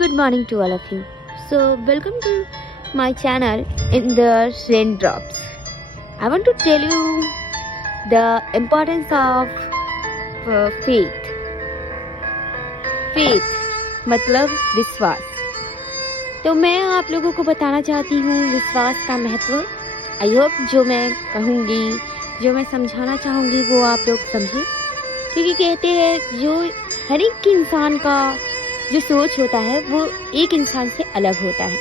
Good morning to all of you. So, welcome to my channel in the Raindrops. I want to tell you the importance of faith. Faith मतलब विश्वास. तो मैं आप लोगों को बताना चाहती हूँ विश्वास का महत्व. आई होप जो मैं कहूँगी, जो मैं समझाना चाहूँगी वो आप लोग समझें. क्योंकि कहते हैं जो हर एक इंसान का जो सोच होता है वो एक इंसान से अलग होता है.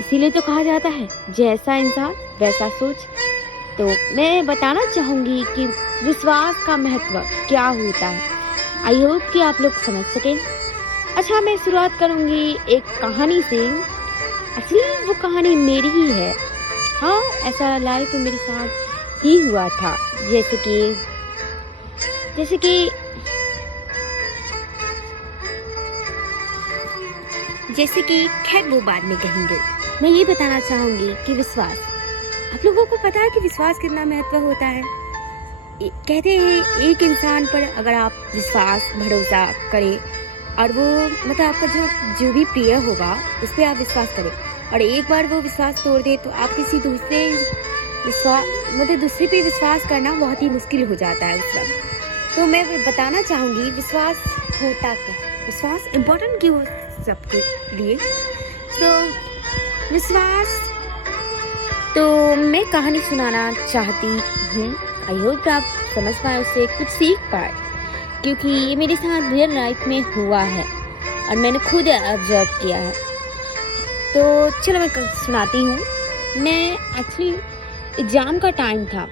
इसीलिए तो कहा जाता है जैसा इंसान वैसा सोच. तो मैं बताना चाहूँगी कि विश्वास का महत्व क्या होता है. आई होप कि आप लोग समझ सकें. अच्छा, मैं शुरुआत करूँगी एक कहानी से. एक्चुअली वो कहानी मेरी ही है. हाँ, ऐसा लाइफ में मेरे साथ ही हुआ था. जैसे कि खैर वो बाद में कहेंगे. मैं ये बताना चाहूँगी कि विश्वास, आप लोगों को पता है कि विश्वास कितना महत्व होता है. कहते हैं एक इंसान पर अगर आप विश्वास भरोसा करें और वो मतलब आपका जो भी प्रिय होगा उस पर आप विश्वास करें और एक बार वो विश्वास तोड़ दे तो आप किसी दूसरे पे विश्वास करना बहुत ही मुश्किल हो जाता है उस वक्त. तो मैं बताना चाहूँगी विश्वास होता क्या, विश्वास इम्पोर्टेंट क्यों सबके लिए. तो विश्वास, तो मैं कहानी सुनाना चाहती हूँ. आई होप आप समझ पाए, उससे कुछ सीख पाए, क्योंकि ये मेरे साथ रियल लाइफ में हुआ है और मैंने खुद ऑब्जर्व किया है. तो चलो मैं सुनाती हूँ. मैं एक्चुअली एग्ज़ाम का टाइम था.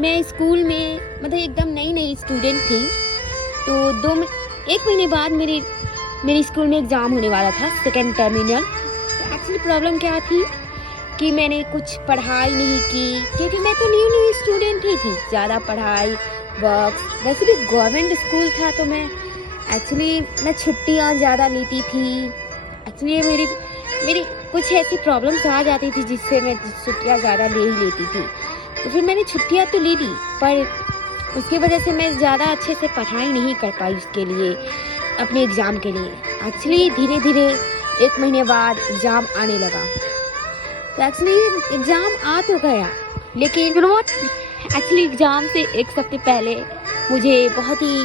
मैं स्कूल में मतलब एकदम नई स्टूडेंट थी. तो एक महीने बाद मेरे स्कूल में एग्ज़ाम होने वाला था, सेकेंड टर्मिनल. तो एक्चुअली प्रॉब्लम क्या थी कि मैंने कुछ पढ़ाई नहीं की, क्योंकि मैं तो न्यू स्टूडेंट ही थी. ज़्यादा पढ़ाई वर्क, वैसे भी गवर्नमेंट स्कूल था तो मैं छुट्टियाँ ज़्यादा लेती थी. एक्चुअली मेरी कुछ ऐसी प्रॉब्लम्स आ जाती थी जिससे मैं छुट्टियाँ ज़्यादा ले ही लेती थी. तो फिर मैंने छुट्टियाँ तो ले ली, पर उसकी वजह से मैं ज़्यादा अच्छे से पढ़ाई नहीं कर पाई उसके लिए, अपने एग्ज़ाम के लिए. एक्चुअली धीरे एक महीने बाद एग्ज़ाम आने लगा. तो एक्चुअली एग्ज़ाम आ तो गया, लेकिन एक्चुअली एग्ज़ाम से एक हफ्ते पहले मुझे बहुत ही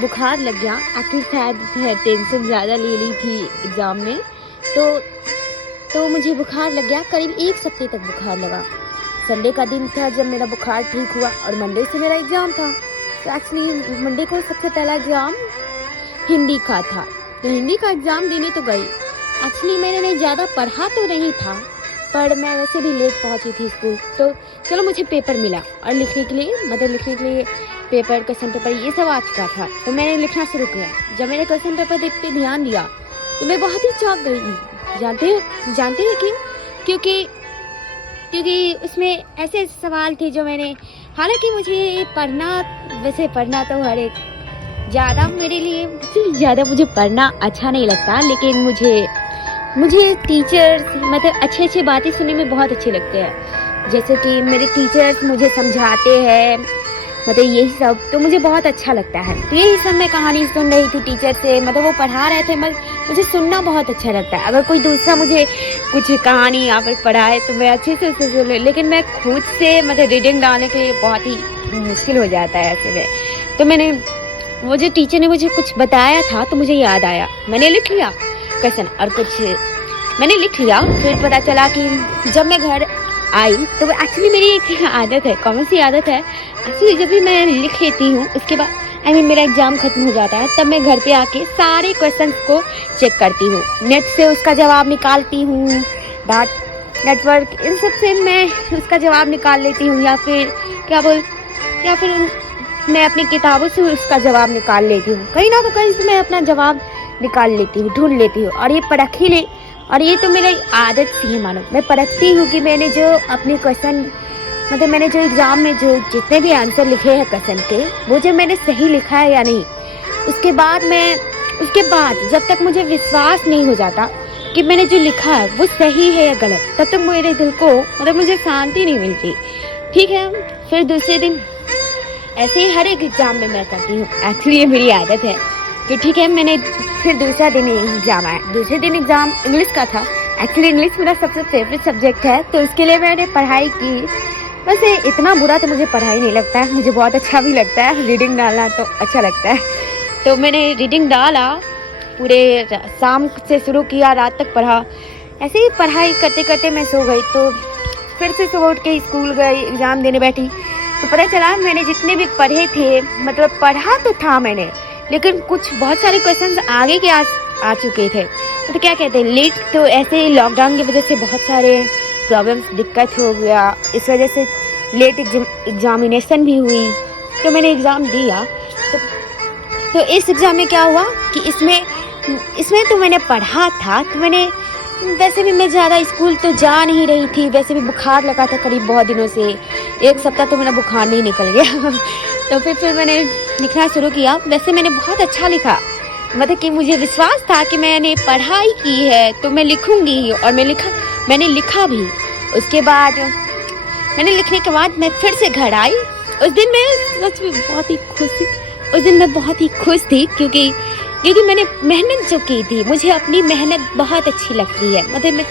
बुखार लग गया. एक्चुअली शायद टेंशन ज़्यादा ले ली थी एग्ज़ाम में, तो मुझे बुखार लग गया. करीब एक हफ्ते तक बुखार लगा. संडे का दिन था जब मेरा बुखार ठीक हुआ और मंडे से मेरा एग्ज़ाम था. तो एक्चुअली मंडे को सबसे पहला एग्ज़ाम हिंदी का था. तो हिंदी का एग्ज़ाम देने तो गई. एक्चुअली मैंने ज़्यादा पढ़ा तो नहीं था, पर मैं वैसे भी लेट पहुंची थी स्कूल. तो चलो मुझे पेपर मिला और लिखने के लिए पेपर, क्वेश्चन पेपर ये सब आ चुका था. तो मैंने लिखना शुरू किया. जब मैंने क्वेश्चन पेपर देखते ध्यान दिया तो मैं बहुत ही चौंक गई. जानते हैं क्यों? क्योंकि उसमें ऐसे सवाल थे जो मैंने, हालांकि मुझे पढ़ना तो हर एक ज़्यादा मेरे लिए ज़्यादा मुझे पढ़ना अच्छा नहीं लगता, लेकिन मुझे टीचर्स मतलब अच्छे बातें सुनने में बहुत अच्छे लगते हैं. जैसे कि मेरे टीचर्स मुझे समझाते हैं, मतलब यही सब तो मुझे बहुत अच्छा लगता है. तो यही सब मैं कहानी सुन रही थी टीचर से, मतलब वो पढ़ा रहे थे, मुझे सुनना बहुत अच्छा लगता है. अगर कोई दूसरा मुझे कुछ कहानी यहाँ पर पढ़ाए तो मैं अच्छे से उसे सुन, लेकिन मैं खुद से मतलब रीडिंग डालने के लिए बहुत ही मुश्किल हो जाता है ऐसे में. तो मैंने वो जो टीचर ने मुझे कुछ बताया था तो मुझे याद आया, मैंने लिख लिया क्वेश्चन और कुछ मैंने लिख लिया. फिर पता चला कि जब मैं घर आई तो एक्चुअली मेरी एक आदत है, कॉमन सी आदत है. एक्चुअली जब भी मैं लिख लेती हूँ उसके बाद मेरा एग्ज़ाम खत्म हो जाता है, तब मैं घर पे आके सारे क्वेश्चंस को चेक करती हूँ. नेट से उसका जवाब निकालती हूँ, नेटवर्क इन सब से मैं उसका जवाब निकाल लेती हूँ, या फिर मैं अपनी किताबों से उसका जवाब निकाल लेती हूँ. कहीं ना कहीं से मैं अपना जवाब निकाल लेती हूँ, ढूंढ लेती हूँ और ये परख ही ले. और ये तो मेरी आदत सी है, मानो मैं परखती हूँ कि मैंने जो अपने क्वेश्चन मतलब मैंने जो एग्ज़ाम में जो जितने भी आंसर लिखे हैं क्वेश्चन के, वो जब मैंने सही लिखा है या नहीं. उसके बाद जब तक मुझे विश्वास नहीं हो जाता कि मैंने जो लिखा है वो सही है या गलत, तब तक मेरे दिल को मतलब मुझे शांति नहीं मिलती. ठीक है, फिर दूसरे दिन ऐसे ही हर एक एग्ज़ाम में मैं करती हूँ. एक्चुअली ये मेरी आदत है. कि ठीक है। मैंने फिर दूसरा दिन एग्ज़ाम आया। दूसरे दिन एग्ज़ाम इंग्लिश का था। एक्चुअली इंग्लिश मेरा सबसे फेवरेट सब्जेक्ट है, तो उसके लिए मैंने पढ़ाई की। वैसे इतना बुरा तो मुझे पढ़ाई नहीं लगता है, मुझे बहुत अच्छा भी लगता है। रीडिंग डालना तो अच्छा लगता है। तो मैंने रीडिंग डाला, पूरे शाम से शुरू किया, रात तक पढ़ा। ऐसे ही पढ़ाई करते करते मैं सो गई। तो फिर से सुबह उठ के स्कूल गई, एग्ज़ाम देने बैठी, तो पता चला मैंने जितने भी पढ़े थे, मतलब पढ़ा तो था मैंने, लेकिन कुछ बहुत सारे क्वेश्चंस आगे के आ चुके थे। तो क्या कहते हैं, लेट, तो ऐसे ही लॉकडाउन की वजह से बहुत सारे प्रॉब्लम्स, दिक्कत हो गया, इस वजह से लेट एग्जामिनेशन भी हुई। तो मैंने एग्ज़ाम दिया। तो इस एग्ज़ाम में क्या हुआ कि इसमें तो मैंने पढ़ा था। तो मैंने, वैसे भी मैं ज़्यादा स्कूल तो जा नहीं रही थी, वैसे भी बुखार लगा था करीब बहुत दिनों से, 1 सप्ताह तो मेरा बुखार नहीं निकल गया। तो फिर मैंने लिखना शुरू किया। वैसे मैंने बहुत अच्छा लिखा, मतलब कि मुझे विश्वास था कि मैंने पढ़ाई की है तो मैं लिखूंगी, और मैंने लिखा भी। उसके बाद मैंने लिखने के बाद मैं फिर से घर आई। उस दिन मैं सच में बहुत ही खुश थी, क्योंकि मैंने मेहनत जो की थी, मुझे अपनी मेहनत बहुत अच्छी लगती है। मतलब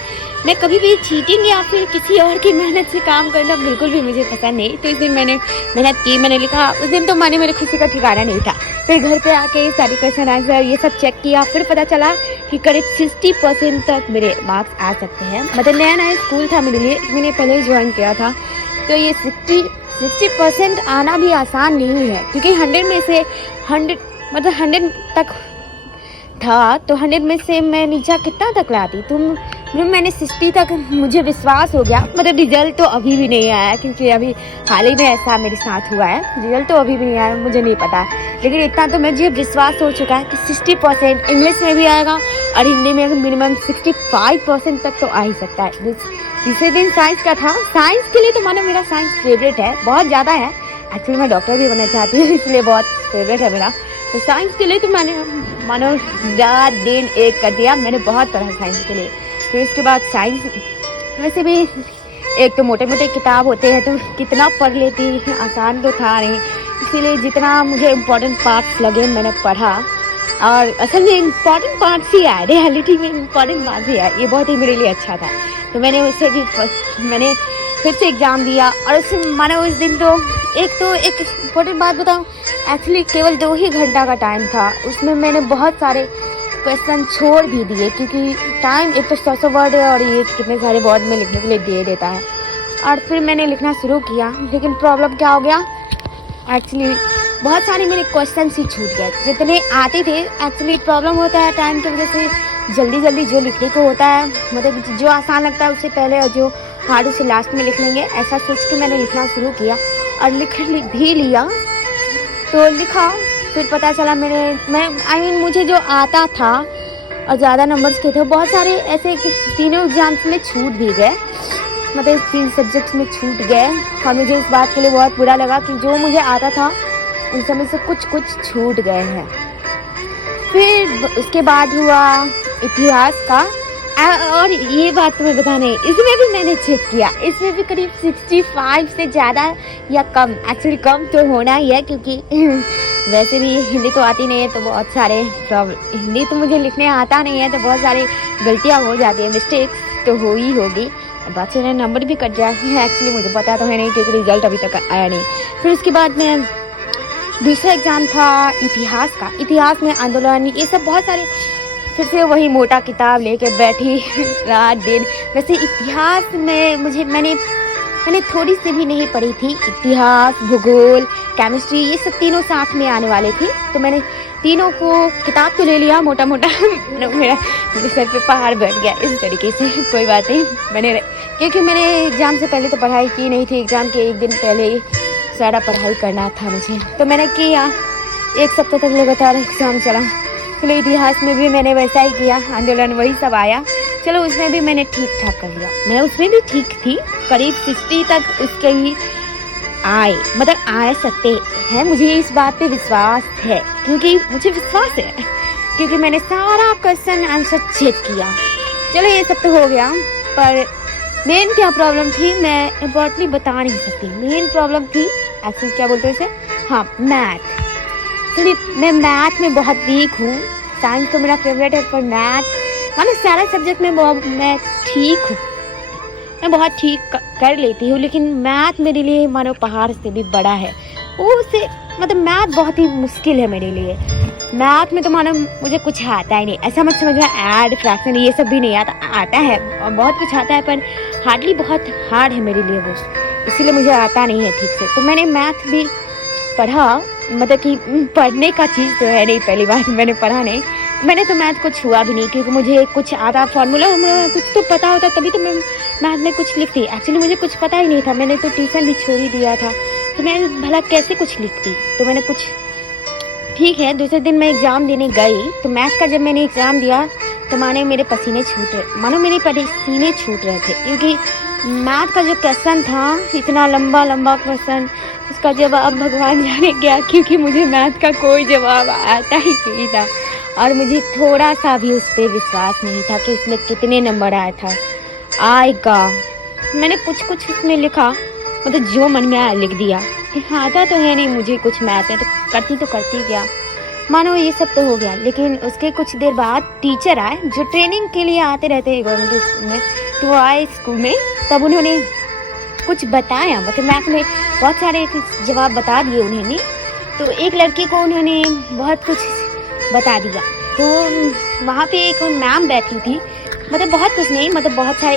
मैं कभी भी चीटिंग या फिर किसी और की मेहनत से काम करना बिल्कुल भी मुझे पसंद नहीं। तो इस दिन मैंने मेहनत की, मैंने लिखा। उस दिन तो माने मेरे खुशी का ठिकाना नहीं था। फिर घर पे आके सारे क्वेश्चन आंसर ये सब चेक किया। फिर पता चला कि करीब 60% तक मेरे मार्क्स आ सकते हैं। मतलब नया स्कूल था मेरे लिए, मैंने पहले ही ज्वाइन किया था। तो ये 60% आना भी आसान नहीं है, क्योंकि 100 में से 100 तक था। तो 100 में से मैं नीचा कितना तक लाती, मैंने 60 तक, मुझे विश्वास हो गया। मतलब रिजल्ट तो अभी भी नहीं आया, क्योंकि अभी हाल ही में ऐसा मेरे साथ हुआ है। रिजल्ट तो अभी भी नहीं आया, मुझे नहीं पता, लेकिन इतना तो मुझे विश्वास हो चुका है कि 60% इंग्लिश में भी आएगा, और हिंदी में मिनिमम 65% तक तो आ ही सकता है। दूसरे दिन साइंस का था। साइंस के लिए तो मानो मेरा साइंस फेवरेट है, बहुत ज़्यादा है। एक्चुअली मैं डॉक्टर भी बनना चाहती हूँ, इसलिए बहुत फेवरेट है मेरा। तो साइंस के लिए तो मैंने मानो रात दिन एक कर दिया, मैंने बहुत पढ़ा साइंस के लिए। फिर उसके बाद साइंस, वैसे भी एक तो मोटे मोटे किताब होते हैं, तो कितना पढ़ लेती, आसान तो था नहीं। इसीलिए जितना मुझे इम्पोर्टेंट पार्ट्स लगे मैंने पढ़ा, और असल में इम्पोर्टेंट पार्ट्स ही आए, रियलिटी में इम्पोर्टेंट पार्ट्स ही आए। ये बहुत ही मेरे लिए अच्छा था। तो मैंने मैंने फिर से एग्ज़ाम दिया, और उससे मानो उस दिन तो एक इम्पोर्टेंट बात बताऊँ, एक्चुअली केवल 2 ही घंटा का टाइम था। उसमें मैंने बहुत सारे क्वेश्चन छोड़ भी दिए, क्योंकि टाइम एक तो 100 वर्ड है, और ये कितने सारे वर्ड में लिखने के लिए दे देता है। और फिर मैंने लिखना शुरू किया, लेकिन प्रॉब्लम क्या हो गया, एक्चुअली बहुत सारे मेरे क्वेश्चन ही छूट गए, जितने आते थे। एक्चुअली प्रॉब्लम होता है टाइम की वजह से, जल्दी जो लिखने को होता है, मतलब जो आसान लगता है उससे पहले, और जो हार्ड उसे लास्ट में लिख लेंगे, ऐसा सोच के मैंने लिखना शुरू किया, और लिख भी लिया। तो लिखा, फिर पता चला मुझे जो आता था और ज़्यादा नंबर्स के थे, बहुत सारे ऐसे तीनों एग्जाम्स में छूट भी गए, मतलब 3 सब्जेक्ट्स में छूट गए। और मुझे इस बात के लिए बहुत बुरा लगा कि जो मुझे आता था उन समय से कुछ छूट गए हैं। फिर उसके बाद हुआ इतिहास का, और ये बात तुम्हें बताना है, इसमें भी मैंने चेक किया, इसमें भी करीब 65 से ज़्यादा या कम, एक्चुअली कम तो होना ही है, क्योंकि वैसे भी हिंदी तो आती नहीं है, तो बहुत सारे हिंदी तो मुझे लिखने आता नहीं है, तो बहुत सारी गलतियाँ हो जाती है, मिस्टेक्स तो हो ही होगी। बात से नंबर भी कट जाए, एक्चुअली मुझे पता तो है नहीं, क्योंकि रिजल्ट अभी तक आया नहीं। फिर उसके बाद में दूसरा एग्ज़ाम था इतिहास का। इतिहास में आंदोलन, ये सब बहुत सारे, फिर से वही मोटा किताब लेके बैठी रात दिन। वैसे इतिहास में मैंने थोड़ी सी भी नहीं पढ़ी थी। इतिहास, भूगोल, केमिस्ट्री, ये सब तीनों साथ में आने वाले थे, तो मैंने तीनों को किताब तो ले लिया मोटा मेरे सर पे पहाड़ बैठ गया इस तरीके से। कोई बात नहीं, क्योंकि मैंने एग्ज़ाम से पहले तो पढ़ाई की नहीं थी, एग्ज़ाम के एक दिन पहले ही सारा पढ़ाई करना था मुझे, तो मैंने किया। 1 सप्ताह तक लगातार एग्ज़ाम चला। चलो इतिहास में भी मैंने वैसा ही किया, आंदोलन वही सब आया। चलो उसमें भी मैंने ठीक ठाक कर लिया, मैं उसमें भी ठीक थी, करीब 60 तक उसके ही आए, मतलब आ सकते हैं। मुझे इस बात पे विश्वास है, क्योंकि मुझे विश्वास है, क्योंकि मैंने सारा क्वेश्चन आंसर चेक किया। चलो ये सब तो हो गया, पर मेन क्या प्रॉब्लम थी मैं इम्पोर्टेंटली बता नहीं सकती। मेन प्रॉब्लम थी एक्चुअली क्या बोलते हैं इसे, हाँ, मैथ। एक्चुअली मैं मैथ में बहुत वीक हूँ। साइंस तो मेरा फेवरेट है, पर मैथ मानो सारा सब्जेक्ट में मैं ठीक हूँ, मैं बहुत ठीक कर लेती हूँ, लेकिन मैथ मेरे लिए मानो पहाड़ से भी बड़ा है। वो से मतलब मैथ बहुत ही मुश्किल है मेरे लिए। मैथ में तो मानो मुझे कुछ आता ही नहीं, ऐसा मत समझना ऐड फ्रैक्शन ये सब भी नहीं आता है, बहुत कुछ आता है, पर हार्डली बहुत हार्ड है मेरे लिए वो, इसीलिए मुझे आता नहीं है ठीक से। तो मैंने मैथ भी पढ़ा, मतलब कि पढ़ने का चीज़ तो है नहीं, पहली बार मैंने पढ़ा नहीं, मैंने तो मैथ को छुआ भी नहीं, क्योंकि मुझे कुछ आता फार्मूला कुछ तो पता होता तभी तो मैं मैथ में कुछ लिखती। एक्चुअली मुझे कुछ पता ही नहीं था, मैंने तो ट्यूशन भी छोड़ ही दिया था, तो मैं भला कैसे कुछ लिखती। तो मैंने कुछ ठीक है, दूसरे दिन मैं एग्ज़ाम देने गई, तो मैथ का जब मैंने एग्ज़ाम दिया तो मेरे पसीने छूट रहे थे, क्योंकि मैथ का जो क्वेश्चन था इतना लंबा क्वेश्चन, उसका जवाब भगवान जाने क्या, क्योंकि मुझे मैथ का कोई जवाब आता ही नहीं था, और मुझे थोड़ा सा भी उस पर विश्वास नहीं था कि इसमें कितने नंबर आएगा। मैंने कुछ उसमें लिखा, मतलब जो मन में आया लिख दिया। आता तो है नहीं मुझे कुछ मैथ में, तो करती क्या, मानो ये सब तो हो गया। लेकिन उसके कुछ देर बाद टीचर आए, जो ट्रेनिंग के लिए आते रहते हैं गवर्नमेंट स्कूल में, तो वो आए स्कूल में, तब उन्होंने कुछ बताया, मतलब मैथ में बहुत सारे जवाब बता दिए उन्होंने। तो एक लड़की को उन्होंने बहुत कुछ बता दिया, तो वहाँ पे एक मैम बैठी थी, मतलब बहुत कुछ नहीं, मतलब बहुत सारे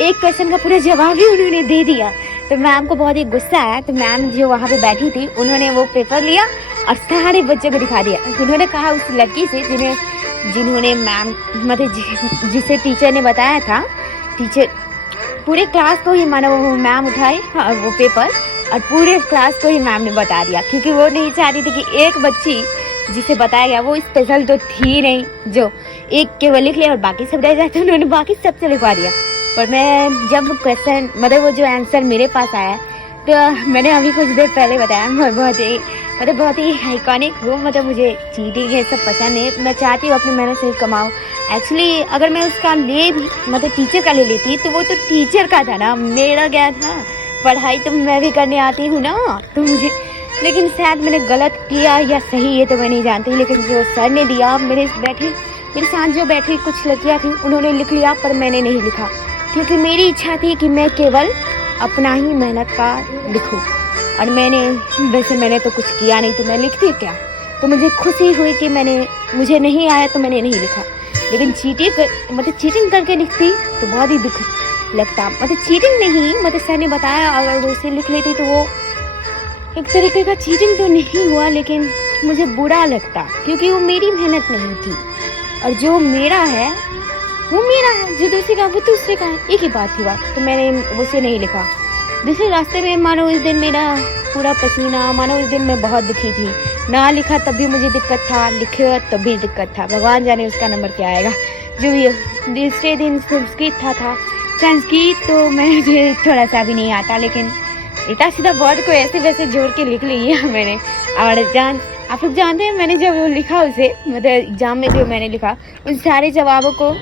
एक क्वेश्चन का पूरा जवाब ही उन्होंने दे दिया। तो मैम को बहुत ही गुस्सा आया, तो मैम जो वहाँ पे बैठी थी उन्होंने वो पेपर लिया और सारे बच्चों को दिखा दिया। उन्होंने कहा उस लड़की से जिन्होंने मैम मतलब जिसे टीचर ने बताया था, टीचर पूरे क्लास को ही मानो मैम उठाए वो पेपर, और पूरे क्लास को ही मैम ने बता दिया, क्योंकि वो नहीं चाहती थी कि एक बच्ची जिसे बताया गया वो स्पेशल तो थी नहीं, जो एक केवल लिख लिया और बाकी सब रह जाते, उन्होंने बाकी सबसे लिखवा दिया। पर मैं जब क्वेश्चन मतलब वो जो आंसर मेरे पास आया, तो मैंने अभी कुछ देर पहले बताया, मैं बहुत ही आइकॉनिक हूँ, मतलब मुझे चीटिंग है सब पसंद है, मैं चाहती हूँ अपनी मेहनत से कमाऊँ। एक्चुअली अगर मैं उसका मतलब टीचर का ले लेती तो वो तो टीचर का था ना, मेरा क्या था, पढ़ाई तो मैं भी करने आती हूँ ना, तो मुझे, लेकिन शायद मैंने गलत किया या सही ये तो मैं नहीं जानती, लेकिन जो सर ने दिया, मेरे साथ जो बैठी कुछ लड़कियाँ थी उन्होंने लिख लिया, पर मैंने नहीं लिखा, क्योंकि मेरी इच्छा थी कि मैं केवल अपना ही मेहनत का लिखूं, और मैंने तो कुछ किया नहीं, तो मैं लिखती क्या। तो मुझे खुशी हुई कि मुझे नहीं आया तो मैंने नहीं लिखा, लेकिन चीटिंग करके लिखती तो बहुत ही दुख लगता। मतलब चीटिंग नहीं, मतलब सर ने बताया अगर वो उसे लिख लेती तो वो एक तरीके का चीटिंग तो नहीं हुआ, लेकिन मुझे बुरा लगता, क्योंकि वो मेरी मेहनत नहीं थी, और जो मेरा है वो मेरा है, जो दूसरे का वो दूसरे का है, एक ही बात हुआ। तो मैंने उसे नहीं लिखा। दूसरे रास्ते में मानो उस दिन मेरा पूरा पसीना, मानो उस दिन मैं बहुत दुखी थी, ना लिखा तब भी मुझे दिक्कत था, लिखे तब भी दिक्कत था, भगवान जाने उसका नंबर क्या आएगा। जो भी दूसरे दिन संस्कृत था संस्कृत तो मुझे थोड़ा सा भी नहीं आता, लेकिन इतना सीधा वर्ड को ऐसे वैसे जोड़ के लिख लिया मैंने। और आप लोग जानते हैं, मैंने जब लिखा उसे, मतलब एग्जाम में जो मैंने लिखा उन सारे जवाबों को,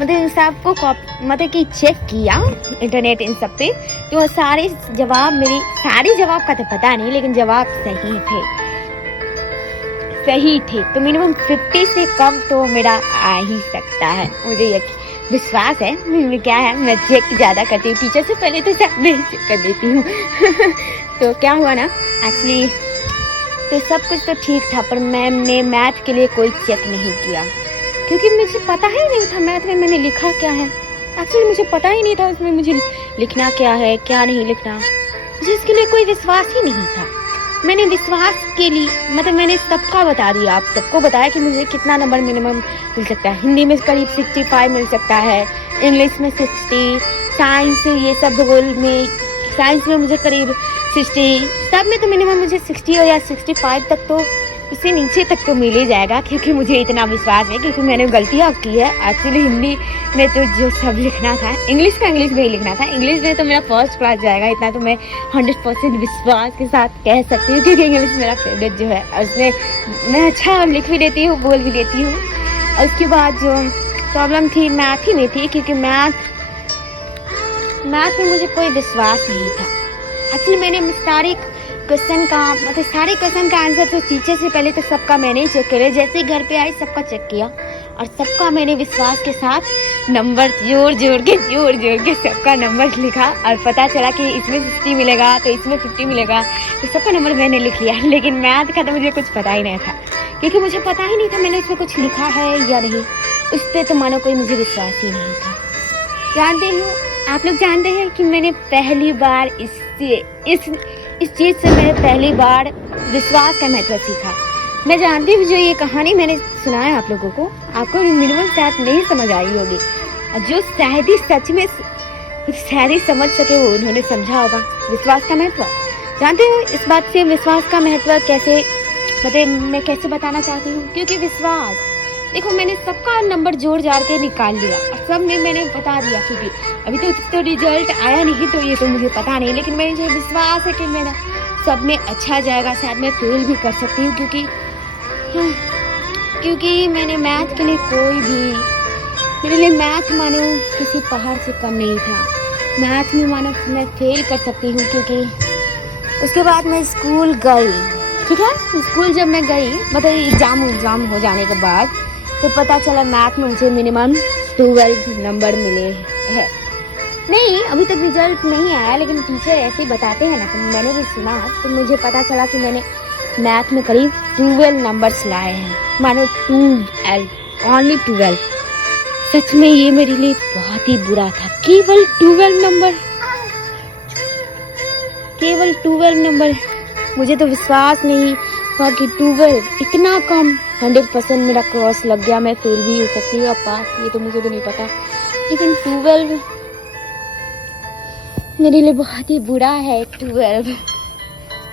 मतलब सबको मतलब कि चेक किया इंटरनेट इन सब पे, तो सारे जवाब का तो पता नहीं, लेकिन जवाब सही थे। तो मिनिमम 50 से कम तो मेरा आ ही सकता है, मुझे विश्वास है। क्या है, मैं चेक ज़्यादा करती हूँ, टीचर से पहले तो सब नहीं चेक कर देती हूँ। तो क्या हुआ ना, एक्चुअली तो सब कुछ तो ठीक था, पर मैंने मैथ के लिए कोई चेक नहीं किया, क्योंकि मुझे पता ही नहीं था मैथ में मैंने लिखा क्या है। एक्चुअली मुझे पता ही नहीं था उसमें मुझे लिखना क्या है, क्या नहीं लिखना, मुझे इसके लिए कोई विश्वास ही नहीं था। मैंने विश्वास के लिए मतलब मैंने सबका बता दिया, आप सबको बताया कि मुझे कितना नंबर मिनिमम मिल सकता है। हिंदी में करीब 65 मिल सकता है, इंग्लिश में 60, साइंस ये सब भूगोल में, साइंस में मुझे करीब 60, सब में तो मिनिमम मुझे 60 या 65 तक तो, उससे नीचे तक तो मिल ही जाएगा, क्योंकि मुझे इतना विश्वास है, क्योंकि मैंने गलतियाँ की है। एक्चुअली हिंदी में तो जो सब लिखना था, इंग्लिश का इंग्लिश में ही लिखना था, इंग्लिश में तो मेरा फर्स्ट क्लास जाएगा, इतना तो मैं 100% विश्वास के साथ कह सकती हूँ, क्योंकि इंग्लिश मेरा फेवरेट जो है, और उसमें मैं अच्छा लिख भी लेती हूँ, बोल भी लेती हूँ। और उसके बाद जो प्रॉब्लम थी मैथ ही में थी, क्योंकि मैथ में मुझे कोई विश्वास नहीं था। एक्चुअली मैंने सारी क्वेश्चन का मतलब सारे क्वेश्चन का आंसर तो टीचर से पहले तो सबका मैंने ही चेक किया। जैसे ही घर पे आई सबका चेक किया और सबका मैंने विश्वास के साथ नंबर जोड़ जोड़ के सबका नंबर लिखा और पता चला कि इसमें 60 मिलेगा तो इसमें 50 मिलेगा, तो सबका नंबर मैंने लिख लिया। लेकिन मैथ का तो मुझे कुछ पता ही नहीं था, क्योंकि मुझे पता ही नहीं था मैंने इसमें कुछ लिखा है या नहीं। उस पर तो मानो कोई मुझे विश्वास ही नहीं था। जानते हो, आप लोग जानते हैं कि मैंने पहली बार इस चीज़ से मैंने पहली बार विश्वास का महत्व सीखा। मैं जानती हूँ जो ये कहानी मैंने सुनाया आप लोगों को, आपको मिनिमम शायद नहीं समझ आई होगी, और जो शायद ही सच में शायद ही समझ सके वो उन्होंने समझा होगा विश्वास का महत्व। जानते हो इस बात से विश्वास का महत्व कैसे मैं कैसे बताना चाहती हूँ, क्योंकि विश्वास देखो मैंने सबका नंबर जोड़ जाड़ के निकाल लिया और सब में मैंने बता दिया, क्योंकि अभी तो रिजल्ट आया नहीं तो ये तो मुझे पता नहीं, लेकिन मुझे विश्वास है कि मेरा सब में अच्छा जाएगा। शायद मैं फेल भी कर सकती हूँ, क्योंकि मैंने मैथ के लिए मेरे लिए मैथ मानो किसी पहाड़ से कम नहीं था। मैथ में मानो मैं फेल कर सकती हूँ, क्योंकि उसके बाद मैं स्कूल गई। ठीक है, स्कूल जब मैं गई मतलब एग्ज़ाम हो जाने के बाद तो पता चला मैथ में मुझे मिनिमम 12 नंबर मिले हैं। नहीं, अभी तक रिजल्ट नहीं आया, लेकिन टीचर ऐसे ही बताते हैं ना, तो मैंने भी सुना तो मुझे पता चला कि मैंने मैथ में करीब 12 नंबर्स लाए हैं। मानो 12, ओनली 12। सच में ये मेरे लिए बहुत ही बुरा था। केवल 12 नंबर। मुझे तो विश्वास नहीं हुआ कि 12 इतना कम। 100% मेरा क्रॉस लग गया, मैं फेल भी हो सकती हूँ, अब पास ये तो मुझे भी नहीं पता, लेकिन 12 मेरे लिए बहुत ही बुरा है। 12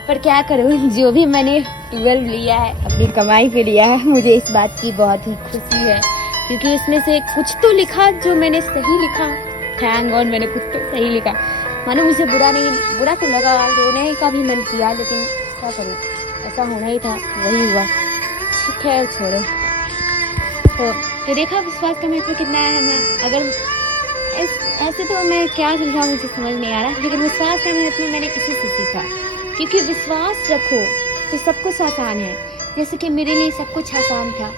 पर क्या करूँ, जो भी मैंने 12 लिया है अपनी कमाई पे लिया है, मुझे इस बात की बहुत ही खुशी है, क्योंकि इसमें से कुछ तो लिखा जो मैंने सही लिखा। थैंक गॉड मैंने कुछ तो सही लिखा। मानो मुझे बुरा तो लगा, रोने का भी मन किया, लेकिन क्या करूँ, ऐसा होना ही था, वही हुआ। खैर छोड़ो। तो देखा विश्वास का महत्व कितना है। मैं अगर ऐसे तो मैं क्या समझाऊँ, मुझे समझ नहीं आ रहा, लेकिन विश्वास का महत्व मैंने इसी से सीखा, क्योंकि विश्वास रखो तो सब कुछ आसान है। जैसे कि मेरे लिए सब कुछ आसान था,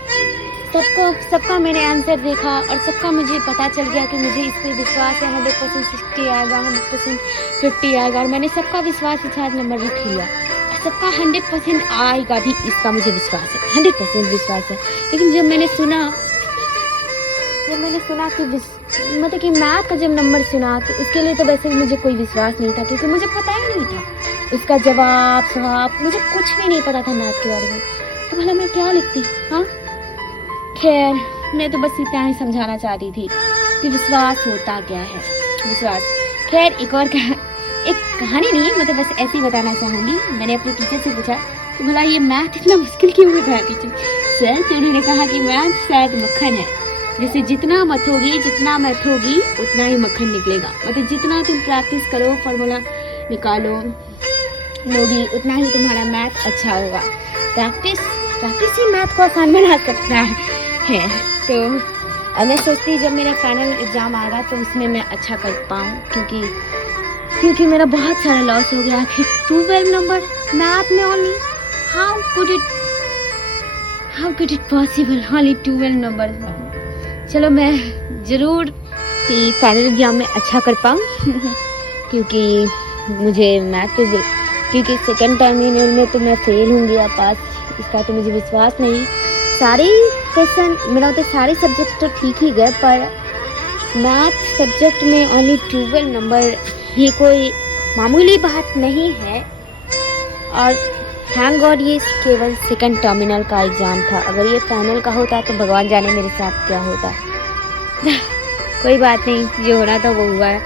सबका मैंने आंसर देखा और सबका मुझे पता चल गया कि मुझे इस पर विश्वास है। 100% 60 आएगा, 100% 50 आएगा, और मैंने सबका विश्वास के साथ नंबर लिख लिया। सबका 100% आएगा भी, इसका मुझे विश्वास है, 100% विश्वास है। लेकिन जब मैंने सुना कि मतलब कि मैथ का जब नंबर सुना, तो उसके लिए तो वैसे भी मुझे कोई विश्वास नहीं था, क्योंकि मुझे पता ही नहीं था उसका जवाब मुझे कुछ भी नहीं पता था मैथ के बारे में। तो भला मैं क्या लिखती। हाँ खैर, मैं तो बस इतना ही समझाना चाहती थी कि विश्वास होता क्या है। विश्वास खैर एक कहानी नहीं, मतलब बस ऐसे ही बताना चाहूँगी। मैंने अपने टीचर से पूछा तो भला ये मैथ इतना मुश्किल क्यों होता है टीचर सर, तो उन्होंने कहा कि मैथ शायद मक्खन है, जैसे जितना मथोगी उतना ही मक्खन निकलेगा। मतलब जितना तुम प्रैक्टिस करो, फार्मूला निकालो लोगी, उतना ही तुम्हारा मैथ अच्छा होगा। प्रैक्टिस ही मैथ को आसान बना सकता है। तो अब मैं सोचती जब मेरा फाइनल एग्ज़ाम आएगा तो उसमें मैं अच्छा कर पाऊँ, क्योंकि मेरा बहुत सारा लॉस हो गया। फिर 12 नंबर मैथ में only, how could it possible, only 12 number. चलो मैं ज़रूर कि फाइनल एग्ज़ाम में अच्छा कर पाऊँ क्योंकि मुझे मैथ पे, क्योंकि सेकंड टर्मिनल में तो मैं फेल होंगी या पास, इसका तो मुझे विश्वास नहीं। सारे क्वेश्चन मेरा तो सारे सब्जेक्ट तो ठीक ही गए, पर मैथ सब्जेक्ट में ओनली 12 नंबर ये कोई मामूली बात नहीं है। और थैंक गॉड ये केवल सेकंड टर्मिनल का एग्ज़ाम था। अगर ये फाइनल का होता तो भगवान जाने मेरे साथ क्या होता। कोई बात नहीं, जो होना था वो हुआ है।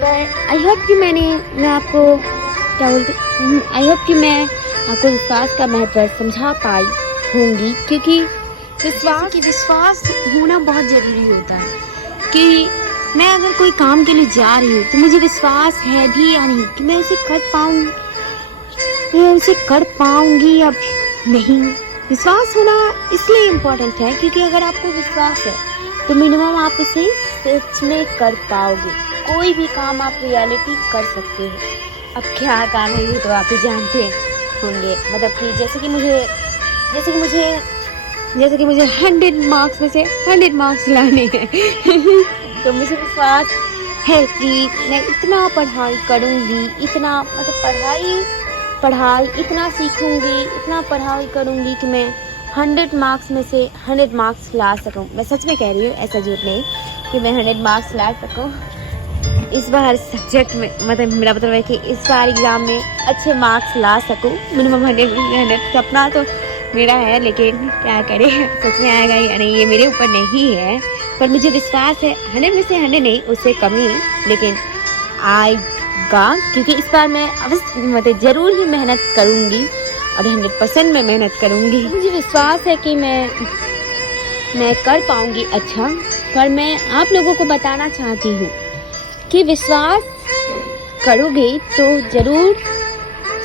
पर आई होप कि मैं आपको विश्वास का महत्व समझा पाई होंगी, क्योंकि विश्वास होना बहुत ज़रूरी होता है। कि मैं अगर कोई काम के लिए जा रही हूँ तो मुझे विश्वास है भी या नहीं कि मैं उसे कर पाऊँगी या नहीं। विश्वास होना इसलिए इम्पोर्टेंट है क्योंकि अगर आपको विश्वास है तो मिनिमम आप उसे सच में कर पाओगे। कोई भी काम आप रियलिटी कर सकते हो। अब क्या काम है ये तो आप ही जानते होंगे। मतलब कि जैसे कि मुझे 100 मार्क्स में से 100 मार्क्स लाने हैं तो मुझे विश्वास है कि मैं इतना पढ़ाई करूँगी, इतना मतलब पढ़ाई इतना सीखूँगी, इतना पढ़ाई करूँगी कि मैं 100 मार्क्स में से 100 मार्क्स ला सकूँ। मैं सच में कह रही हूँ, ऐसा झूठ नहीं, कि मैं 100 मार्क्स ला सकूँ इस बार सब्जेक्ट में। मतलब मेरा मतलब है कि इस बार एग्ज़ाम में अच्छे मार्क्स ला सकूँ। मिनिमम 100 सपना तो मेरा है, लेकिन क्या करें, सच में आएगा या नहीं ये मेरे ऊपर नहीं है। पर मुझे विश्वास है 100 में से 100 नहीं, उससे कम ही, लेकिन आएगा। क्योंकि इस बार मैं अवश्य मतलब ज़रूर ही मेहनत करूँगी और 100% में मेहनत करूँगी। मुझे विश्वास है कि मैं कर पाऊँगी अच्छा। पर मैं आप लोगों को बताना चाहती हूँ कि विश्वास करोगे तो ज़रूर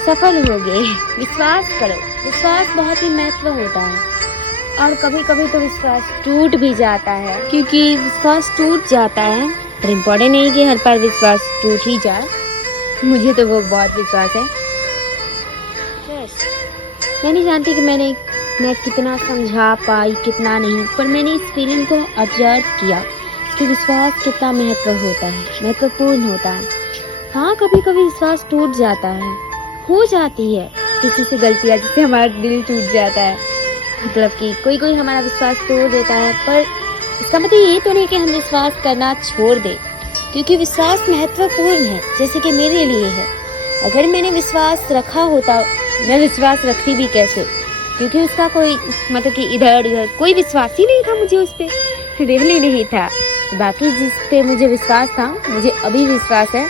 सफल होगे। विश्वास करो, विश्वास बहुत ही महत्व होता है। और कभी कभी तो विश्वास टूट भी जाता है, क्योंकि विश्वास टूट जाता है, पर इम्पोर्टेंट नहीं कि हर बार विश्वास टूट ही जाए। मुझे तो वो बहुत विश्वास है। मैं नहीं जानती कि मैं कितना समझा पाई, कितना नहीं, पर मैंने इस फीलिंग को ऑब्जर्व किया कि विश्वास कितना महत्वपूर्ण होता है। हाँ, कभी कभी विश्वास टूट जाता है, हो जाती है किसी से गलतियाँ, जिससे हमारा दिल टूट जाता है। मतलब कि कोई हमारा विश्वास तोड़ देता है, पर इसका मतलब ये तो नहीं कि हम विश्वास करना छोड़ दें, क्योंकि विश्वास महत्वपूर्ण है, जैसे कि मेरे लिए है। अगर मैंने विश्वास रखा होता, मैं विश्वास रखती भी कैसे, क्योंकि उसका कोई मतलब कि इधर उधर कोई विश्वास ही नहीं था मुझे उस पर, रियली नहीं था। बाकी जिस पे मुझे विश्वास था, मुझे अभी विश्वास है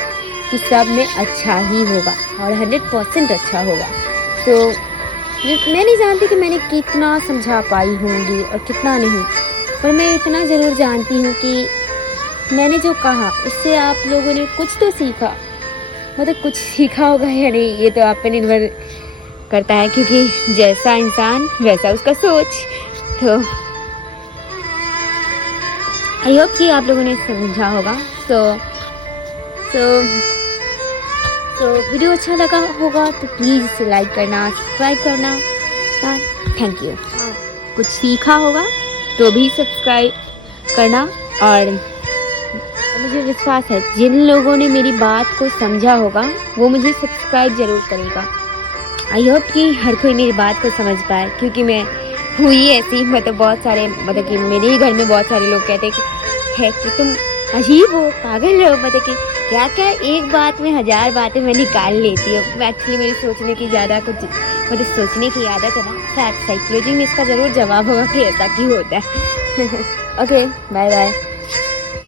कि सब में अच्छा ही होगा और 100% अच्छा होगा। तो मैं नहीं जानती कि मैंने कितना समझा पाई होंगी और कितना नहीं, पर मैं इतना ज़रूर जानती हूँ कि मैंने जो कहा उससे आप लोगों ने कुछ तो सीखा। मतलब कुछ सीखा होगा या नहीं, ये तो आप पे निर्भर करता है, क्योंकि जैसा इंसान वैसा उसका सोच। तो आई होप कि आप लोगों ने समझा होगा। तो वीडियो अच्छा लगा होगा तो प्लीज़ इसे लाइक करना, सब्सक्राइब करना। Thank you. कुछ सीखा होगा तो भी सब्सक्राइब करना। और मुझे विश्वास है जिन लोगों ने मेरी बात को समझा होगा वो मुझे सब्सक्राइब ज़रूर करेगा। आई होप कि हर कोई मेरी बात को समझ पाए, क्योंकि मैं हुई ऐसी, मतलब बहुत सारे, मतलब कि मेरे ही घर में बहुत सारे लोग कहते हैं कि तुम अजीब हो, पागल हो, मतलब कि क्या क्या एक बात में 1000 बातें मैं निकाल लेती हूँ। एक्चुअली मेरी सोचने की ज़्यादा कुछ मतलब सोचने की आदत है ना, शायद साइकोलॉजी में इसका ज़रूर जवाब होगा कि ऐसा क्यों होता है। Okay, bye bye.